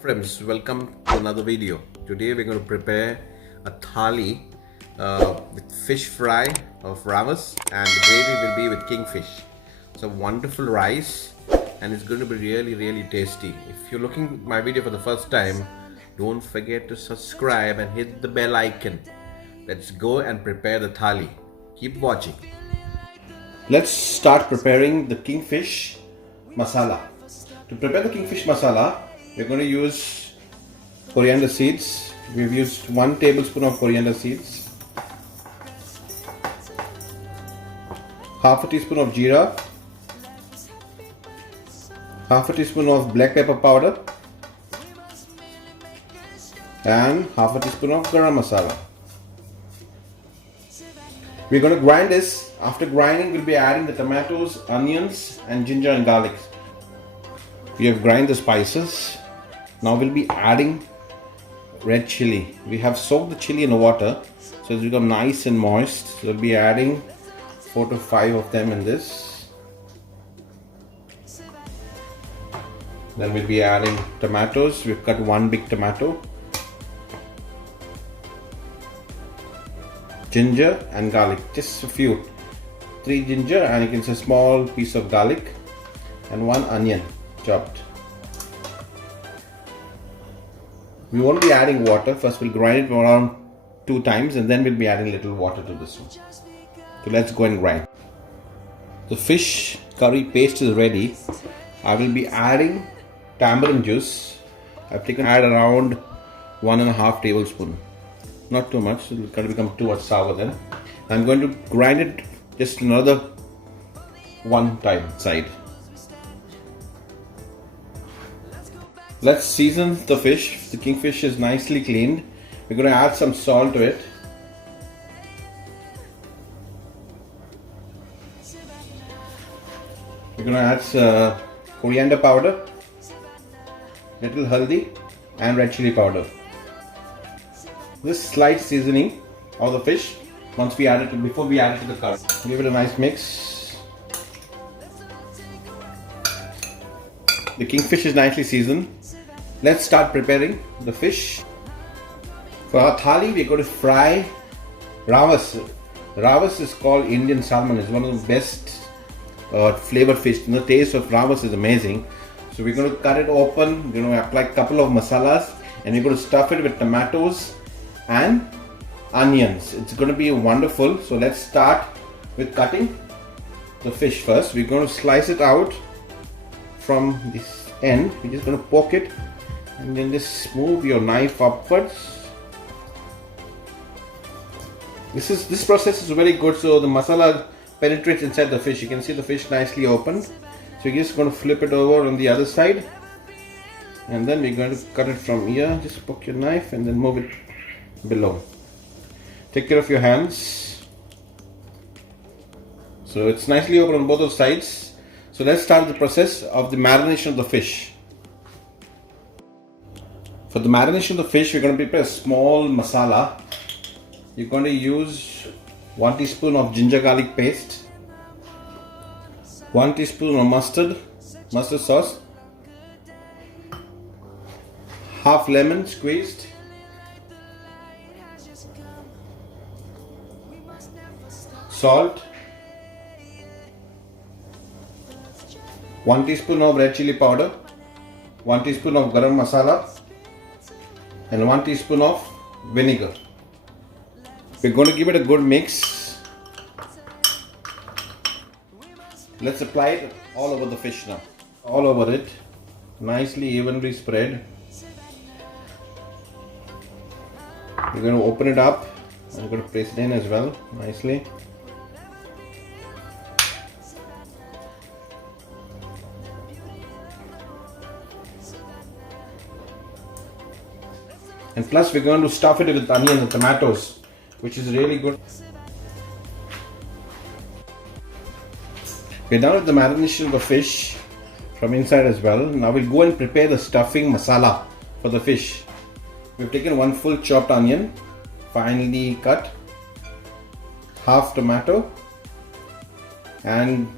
Friends, welcome to another video. Today we're going to prepare a thali with fish fry of ravas, and the gravy will be with kingfish. It's a wonderful rice and it's going to be really tasty. If you're looking at my video for the first time, don't forget to subscribe and hit the bell icon. Let's go and prepare the thali. Keep watching. Let's start preparing the kingfish masala. To prepare the kingfish masala, we're going to use coriander seeds. We've used 1 tablespoon of coriander seeds, half a teaspoon of jeera, half a teaspoon of black pepper powder, and half a teaspoon of garam masala. We're going to grind this. After grinding, we'll be adding the tomatoes, onions, and ginger and garlic. We have grind the spices. Now we'll be adding red chili. We have soaked the chili in the water, so it's become nice and moist. So we'll be adding 4 to 5 of them in this. Then we'll be adding tomatoes. We've cut 1 big tomato, ginger and garlic, just a few. 3 ginger, and you can see a small piece of garlic, and 1 onion chopped. We won't be adding water. First we'll grind it around 2 times, and then we'll be adding little water to this one. So let's go and grind. The fish curry paste is ready. I will be adding tamarind juice. I've taken add around 1.5 tablespoon. Not too much, it will become too much sour then. I'm going to grind it just another 1 time side. Let's season the fish. The kingfish is nicely cleaned. We're going to add some salt to it. We're going to add coriander powder, little haldi, and red chili powder. This slight seasoning of the fish once we add it before we add it to the curry. Give it a nice mix. The kingfish is nicely seasoned. Let's start preparing the fish. For our thali, we're going to fry ravas. Ravas is called Indian salmon. It's one of the best flavored fish. The taste of ravas is amazing. So we're going to cut it open. We're going to apply a couple of masalas, and we're going to stuff it with tomatoes and onions. It's going to be wonderful. So let's start with cutting the fish first. We're going to slice it out from this end. We're just going to poke it, and then just move your knife upwards. This process is very good, so the masala penetrates inside the fish. You can see the fish nicely opened. So you're just going to flip it over on the other side, and then we're going to cut it from here. Just poke your knife and then move it below. Take care of your hands. So it's nicely open on both of sides. So let's start the process of the marination of the fish. For the marination of the fish, we're going to prepare a small masala. You're going to use 1 teaspoon of ginger garlic paste, 1 teaspoon of mustard sauce, half lemon squeezed, salt, 1 teaspoon of red chili powder, 1 teaspoon of garam masala, and 1 teaspoon of vinegar. We're going to give it a good mix. Let's apply it all over the fish now. All over it, nicely evenly spread. We're going to open it up. I'm going to place it in as well, nicely. And plus we're going to stuff it with onions and tomatoes, which is really good. We're done with the marination of the fish from inside as well. Now we'll go and prepare the stuffing masala for the fish. We've taken 1 full chopped onion, finely cut, half tomato, and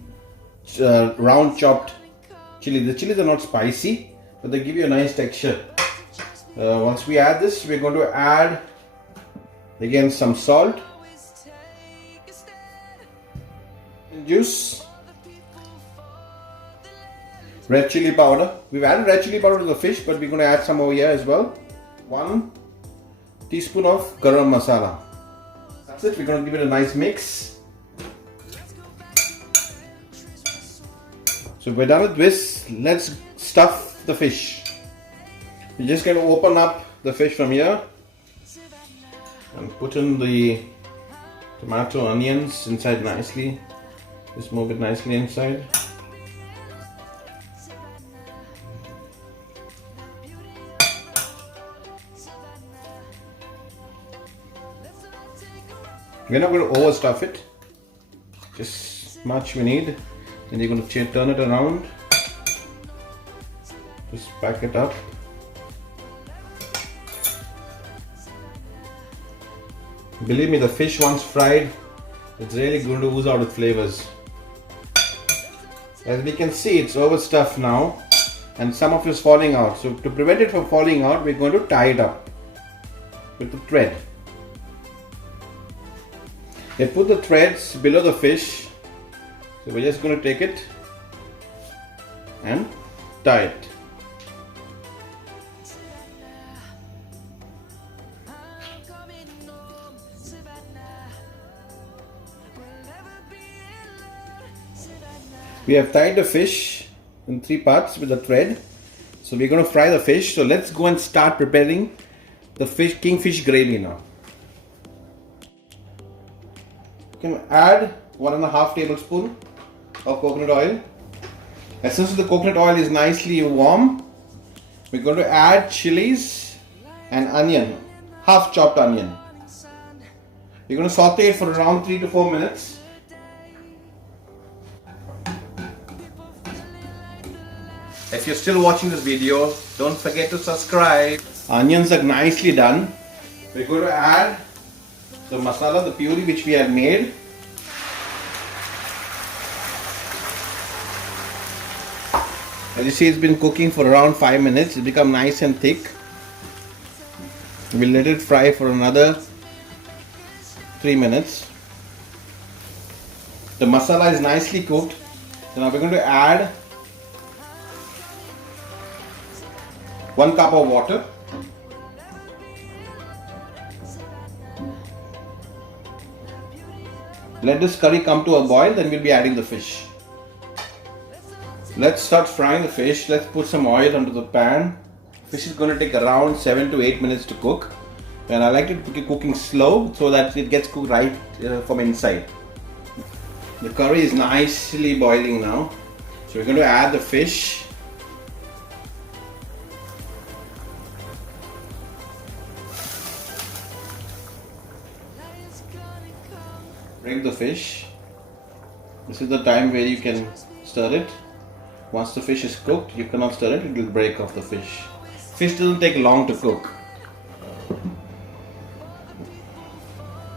round chopped chili. The chilies are not spicy, but they give you a nice texture. Once we add this, we're going to add again some salt, juice, red chili powder. We've added red chili powder to the fish, but we're going to add some over here as well. 1 teaspoon of garam masala. That's it. We're going to give it a nice mix. So we're done with this. Let's stuff the fish. We're just going to open up the fish from here and put in the tomato, onions inside nicely. Just move it nicely inside. We're not going to overstuff it, just much we need. And you're going to turn it around, just pack it up. Believe me, the fish once fried, it's really going to ooze out with flavors. As we can see, it's overstuffed now and some of it is falling out. So to prevent it from falling out, we're going to tie it up with the thread. We put the threads below the fish, so we're just going to take it and tie it. We have tied the fish in 3 parts with the thread, so we're going to fry the fish. So let's go and start preparing the kingfish gravy now. You can add 1.5 tablespoon of coconut oil. As soon as the coconut oil is nicely warm, we're going to add chilies and onion, half chopped onion. We're going to saute it for around 3 to 4 minutes. If you're still watching this video, don't forget to subscribe. Onions are nicely done. We're going to add the masala, the puree which we have made. As you see, it's been cooking for around 5 minutes. It's become nice and thick. We'll let it fry for another 3 minutes. The masala is nicely cooked. So now we're going to add 1 cup of water. Let this curry come to a boil, then we'll be adding the fish. Let's start frying the fish. Let's put some oil onto the pan. Fish is going to take around 7 to 8 minutes to cook. And I like it to keep cooking slow so that it gets cooked right from inside. The curry is nicely boiling now. So we're going to add the fish. Break the fish. This is the time where you can stir it. Once the fish is cooked, you cannot stir it, it will break off the fish. Fish doesn't take long to cook.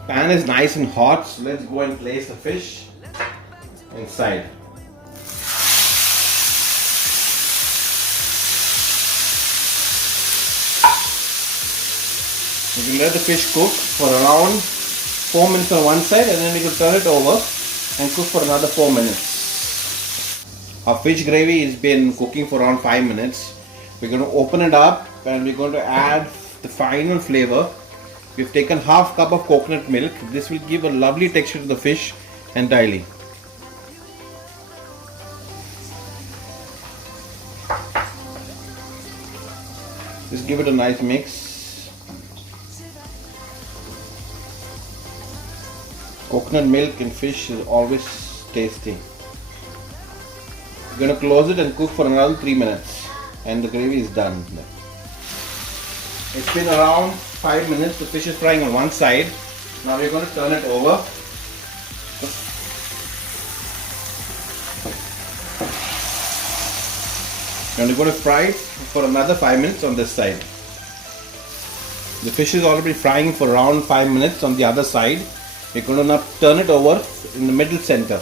Pan is nice and hot, so let's go and place the fish inside. We can let the fish cook for around 4 minutes on one side, and then we can turn it over and cook for another 4 minutes. Our fish gravy has been cooking for around 5 minutes. We're going to open it up and we're going to add the final flavor. We've taken half cup of coconut milk. This will give a lovely texture to the fish entirely. Just give it a nice mix. Coconut milk and fish is always tasty. We're going to close it and cook for around 3 minutes and the gravy is done. It's been around 5 minutes. The fish is frying on one side. Now we're going to turn it over. And we're going to fry it for another 5 minutes on this side. The fish is already frying for around 5 minutes on the other side. We're going to now turn it over in the middle center.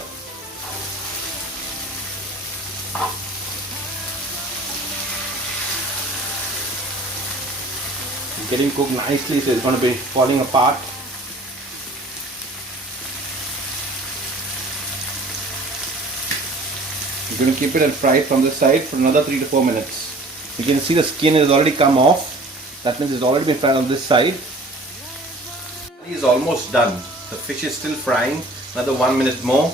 getting cooked nicely, so it's going to be falling apart. We're going to keep it and fry it from this side for another 3 to 4 minutes. You can see the skin has already come off. That means it's already been fried on this side. It is almost done. The fish is still frying. Another 1 minute more.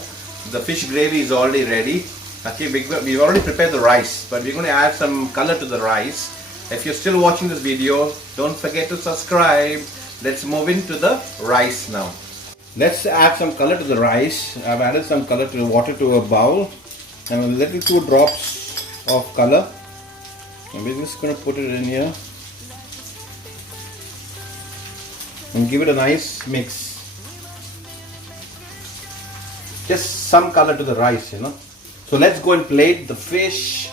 The fish gravy is already ready. Okay, we've already prepared the rice, but we're going to add some color to the rice. If you're still watching this video, don't forget to subscribe. Let's move into the rice now. Let's add some color to the rice. I've added some color to the water to a bowl and a little 2 drops of color. And we're just going to put it in here and give it a nice mix. Just some color to the rice, you know. So let's go and plate the fish,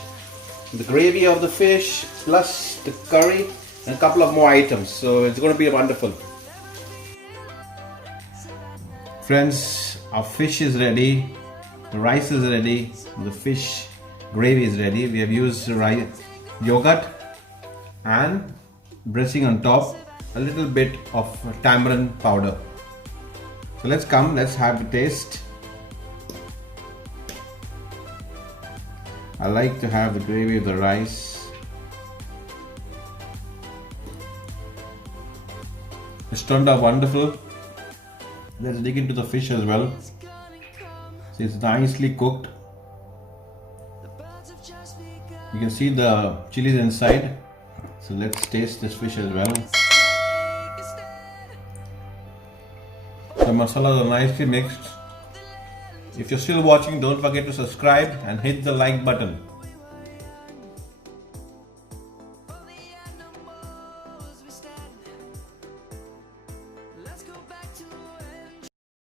the gravy of the fish, plus the curry and a couple of more items. So it's going to be wonderful. Friends, our fish is ready, the rice is ready, the fish gravy is ready. We have used yogurt and dressing on top, a little bit of tamarind powder. So let's have a taste. I like to have the gravy of the rice. It's turned out wonderful. Let's dig into the fish as well. See, it's nicely cooked. You can see the chilies inside. So let's taste this fish as well. The masalas are nicely mixed. If you're still watching, don't forget to subscribe and hit the like button.